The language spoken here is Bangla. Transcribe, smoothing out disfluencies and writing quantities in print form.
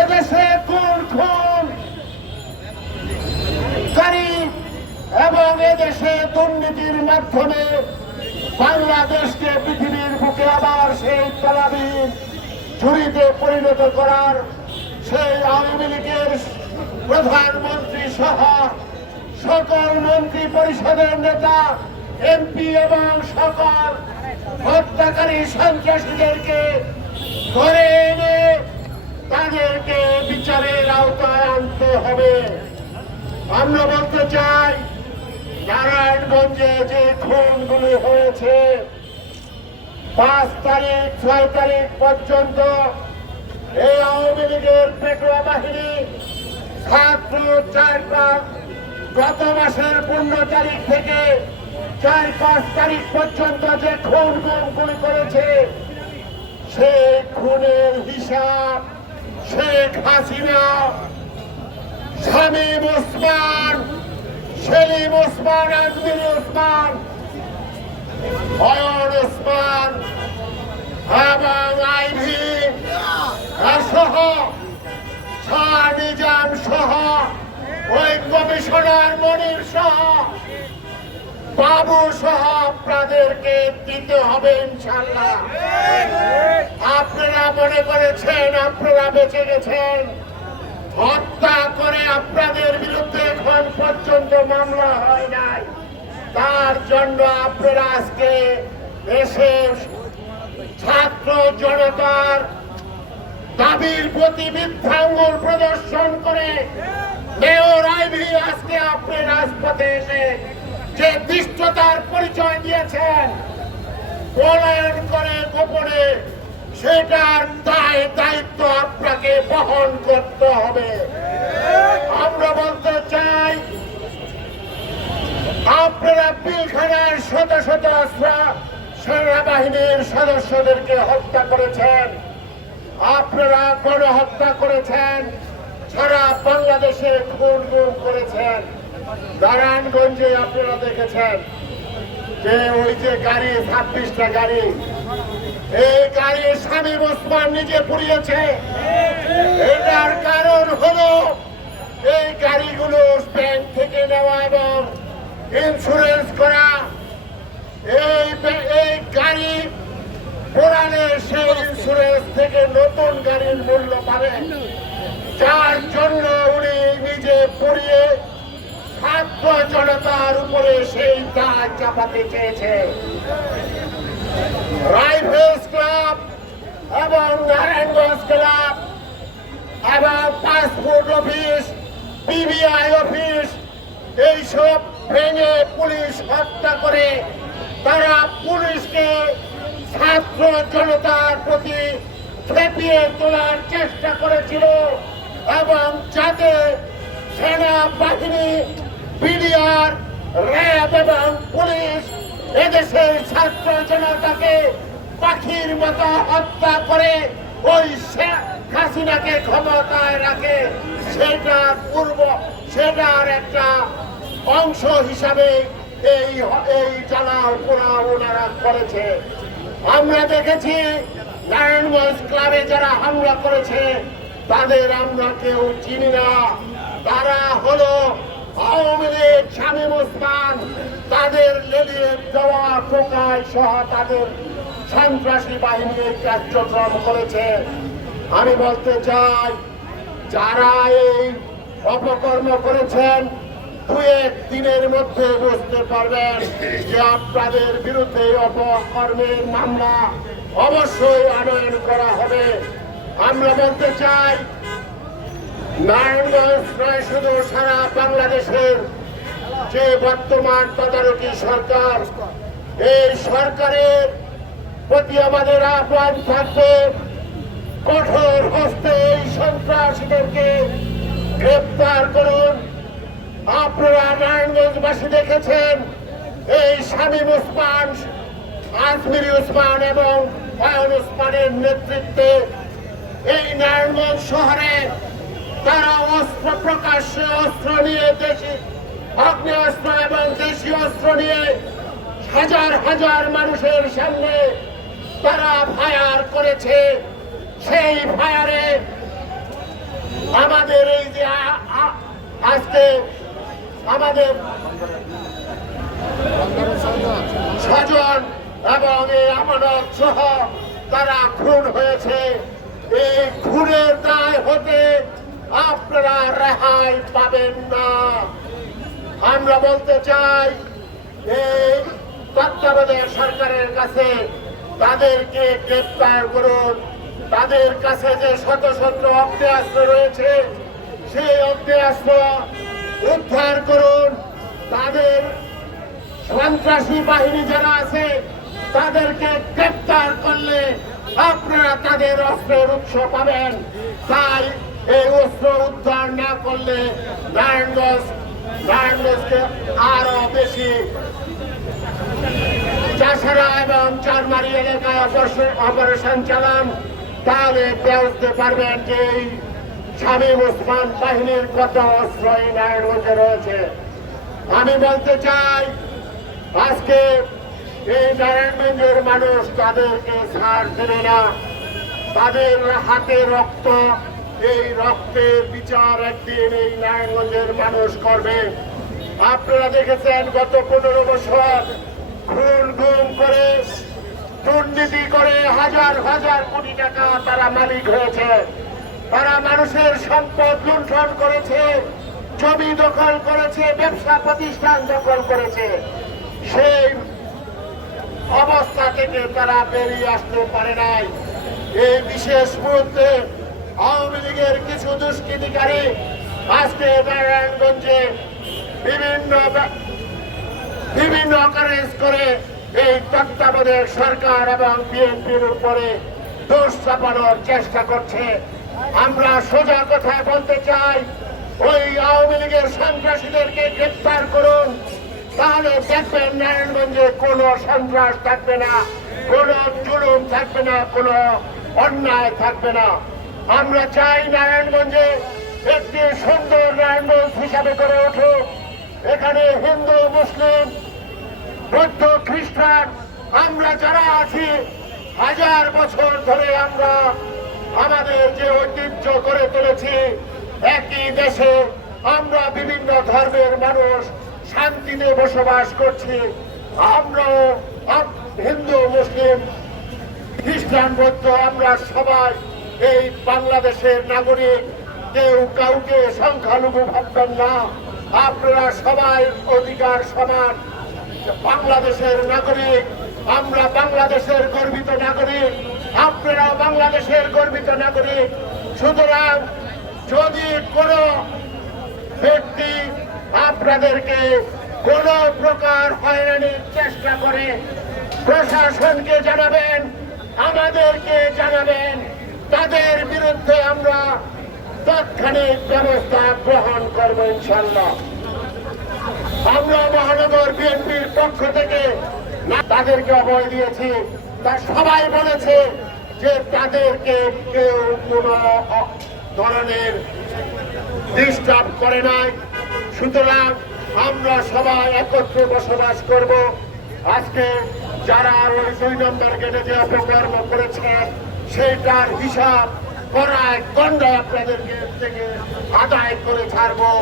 এদেশে খুনকারী এবং এদেশে দুর্নীতির মাধ্যমে বাংলাদেশকে পৃথিবীর বুকে আবার সেই তলাবিহীন ঝুড়িতে পরিণত করার সেই আওয়ামী লীগের প্রধানমন্ত্রী সহ সকল মন্ত্রী পরিষদের নেতা এমপি এবং সকল হত্যাকারী সন্ত্রাসীদেরকে ধরে এনে তাদেরকে বিচারের আওতায় আনতে হবে। আমরা বলতে চাই, নারায়ণগঞ্জে যে খুনগুলি হয়েছে 5 তারিখ 6 তারিখ পর্যন্ত এই আওয়ামী লীগের পেটোয়া বাহিনী ছাত্র 4-5 গত মাসের 15 তারিখ থেকে 4-5 তারিখ পর্যন্ত যে খুনগুলি করেছে সেই খুনের হিসাব শেখ হাসিনা, শামীম ওসমান, সেলিম ওসমান, আজমির ওসমান, অয়ন ওসমান এবং আইভি সহ শাহ নিজাম সহ ওই কমিশনার মনির সহ বাবু সহ আপনাদেরকে দিতে হবে ইনশাল্লাহ। আপনারা মনে করেছেন আপনারা বেঁচে গেছেন, হত্যা করে আপনাদের বিরুদ্ধে এখন পর্যন্ত মামলা হয় নাই। তার জন্য আপনারা আজকে দেশের ছাত্র জনতার দাবির প্রতি মিথ্যাঙ্গুল প্রদর্শন করে মেয়র আইভি আজকে আপনি রাজপথে এসে যে দৃষ্টতার পরিচয় দিয়েছেন পলায়ন করে গোপনে, সেটার দায়িত্ব আপনাকে বহন করতে হবে। আমরা বলতে চাই, আপনারা পিলখানার শত শত সেনাবাহিনীর সদস্যদেরকে হত্যা করেছেন, আপনারা গণহত্যা করেছেন, সারা বাংলাদেশে খুন করেছেন। নারায়ণগঞ্জে আপনারা দেখেছেন যে ওই যে গাড়ি 26টা গাড়ি, এই গাড়ি শামীম ওসমান নিজে পুড়িয়েছে। এটার কারণ হলো এই গাড়িগুলো ব্যাংক থেকে নেওয়া এবং ইন্স্যুরেন্স করা। এই গাড়ি পুরানে সেই ইন্স্যুরেন্স থেকে নতুন গাড়ির মূল্য পাবেন, যার জন্য উনি নিজে পুড়িয়ে ছাত্র জনতার উপরে সেই দায় চাপাতে চেয়েছে। রাইফেলস ক্লাব এবং নারায়ণগঞ্জ ক্লাব এবং পাসপোর্ট অফিস, পিবিআই অফিস এইসব ভেঙে পুলিশ হত্যা করে তারা পুলিশকে ছাত্র জনতার প্রতি খেপিয়ে তোলার চেষ্টা করেছিল এবং যাতে সেনাবাহিনী, বিডিআর, র্যাব এবং পুলিশ এদেশের ছাত্র জনতাকে পাখির মতো হত্যা করে ওই শেখ হাসিনাকে ক্ষমতায় রাখে, সেটার একটা অংশ হিসাবে এই জ্বালাও পোড়া ওনারা করেছে। আমরা দেখেছি নারায়ণগঞ্জ ক্লাবে যারা হামলা করেছে তাদের আমরা কেউ চিনি না। তারা হলো আওয়ামী লীগ, শামীম ওসমান, তাদের লেলিয়ে দেওয়া টোকাই সহ তাদের সন্ত্রাসী বাহিনী এই কার্যক্রম করেছে। আমি বলতে চাই, যারা এই অপকর্ম করেছেন 2-1 দিনের মধ্যে বুঝতে পারবেন যে আপনাদের বিরুদ্ধে অপকর্মের মামলা অবশ্যই আনয়ন করা হবে। আমরা বলতে চাই, নারায়ণগঞ্জ নয় শুধু সারা বাংলাদেশের যে বর্তমান তদারকি সরকার, এই সরকারের প্রতি আমাদের আহ্বান থাকবে, কঠোর হস্তে এই সন্ত্রাসীদেরকে গ্রেপ্তার করুন। আপনারা নারায়ণগঞ্জবাসী দেখেছেন এই শামীম ওসমান, আজমির ওসমান এবং অয়ন ওসমানের নেতৃত্বে এই নারায়ণগঞ্জ শহরে তারা অস্ত্র প্রকাশ্যে অস্ত্র নিয়ে, দেশি আগ্নেয়াস্ত্র এবং দেশীয় অস্ত্র নিয়ে হাজার হাজার মানুষের সামনে তারা ফায়ার করেছে। সেই ফায়ারে আমাদের এই যে আজকে আমাদের স্বজন এবং এই আমানত সহ তারা খুন হয়েছে, এই খুনের দায় হতে আপনারা রেহাই পাবেন না। আমরা বলতে চাই এই তত্ত্বাবধায়ক সরকারের কাছে তাদেরকে গ্রেপ্তার করুন। তাদের কাছে যে শত শত অগ্নেয়াস্ত্র রয়েছে সেই অগ্নেয়াস্ত্র উদ্ধার করুন। তাদের সন্ত্রাসী বাহিনী যারা আছে তাদেরকে গ্রেপ্তার করলে আপনারা তাদের অস্ত্রের উৎস পাবেন। তাই এই অস্ত্র উদ্ধার না করলে নারায়ণগঞ্জকে আরো বেশি চাষারা এবং চারমারি এলাকায় অপারেশন চালান, তাহলে বুঝতে পারবেন যে এই শামীম ওসমান বাহিনীর কত অস্ত্র এই নারায়ণগঞ্জে রয়েছে। আমি বলতে চাই আজকে এই নারায়ণগঞ্জের মানুষ তাদেরকে ছাড় দেবে না। তাদের হাতে রক্ত, এই রক্তের বিচার একদিন এই নারায়ণগঞ্জের মানুষ করবে। আপনারা দেখেছেন গত 15 বছর খুন গুম করে দুর্নীতি করে হাজার হাজার কোটি টাকা তারা মালিক হয়েছে। তারা মানুষের সম্পদ লুণ্ঠন করেছে, জমি দখল করেছে, ব্যবসা প্রতিষ্ঠান দখল করেছে। সেই অবস্থা থেকে তারা বেরিয়ে আসতে পারে নাই। এই বিশেষ মুহূর্তে আওয়ামী লীগের কিছু দুষ্কৃতিকারী আজকে নারায়ণগঞ্জে বিভিন্ন অকারেন্স করে এই তত্ত্বাবধায়ক সরকার এবং বিএনপির উপরে দোষ চাপানোর চেষ্টা করছে। আমরা সোজা কথায় বলতে চাই, ওই আওয়ামী লীগের সন্ত্রাসীদেরকে গ্রেপ্তার করুন, তাহলে দেখবেন নারায়ণগঞ্জে কোনো সন্ত্রাস থাকবে না, কোনো জুলুম থাকবে না, কোনো অন্যায় থাকবে না। আমরা চাই নারায়ণগঞ্জে একটি সুন্দর নারায়ণগঞ্জ হিসাবে গড়ে উঠুক। এখানে হিন্দু, মুসলিম, বৌদ্ধ, খ্রিস্টান আমরা যারা আছি, হাজার বছর ধরে আমরা আমাদের যে ঐতিহ্য গড়ে তুলেছি, একই দেশে আমরা বিভিন্ন ধর্মের মানুষ শান্তিতে বসবাস করছি। আমরাও হিন্দু, মুসলিম, খ্রিস্টান, বৌদ্ধ আমরা সবাই এই বাংলাদেশের নাগরিক। কেউ কাউকে সংখ্যালঘু ভাববেন না। আপনারা সবাই অধিকার সমান। বাংলাদেশের নাগরিক, আমরা বাংলাদেশের গর্বিত নাগরিক, আপনারা বাংলাদেশের গর্বিত নাগরিক। সুতরাং যদি কোনো ব্যক্তি আপনাদেরকে কোন প্রকার হয়রানির চেষ্টা করে, প্রশাসনকে জানাবেন, আমাদেরকে জানাবেন। তাদের বিরুদ্ধে আমরা তাৎক্ষণিক ব্যবস্থা গ্রহণ করব ইনশাল্লাহ। আমরা মহানগর বিএনপির পক্ষ থেকে তাদেরকে অভয় দিয়েছি। তা সবাই বলেছে যে তাদেরকে কেউ কোনো ধরনের ডিস্টার্ব করে নাই। সুতরাং আমরা সবাই একত্রে বসবাস করব। আজকে যারা ওই 2 নম্বর গেটে যে অপকর্ম করেছেন সেইটার হিসাব করায় দণ্ড আপনাদেরকে থেকে আদায় করে ছাড়বো।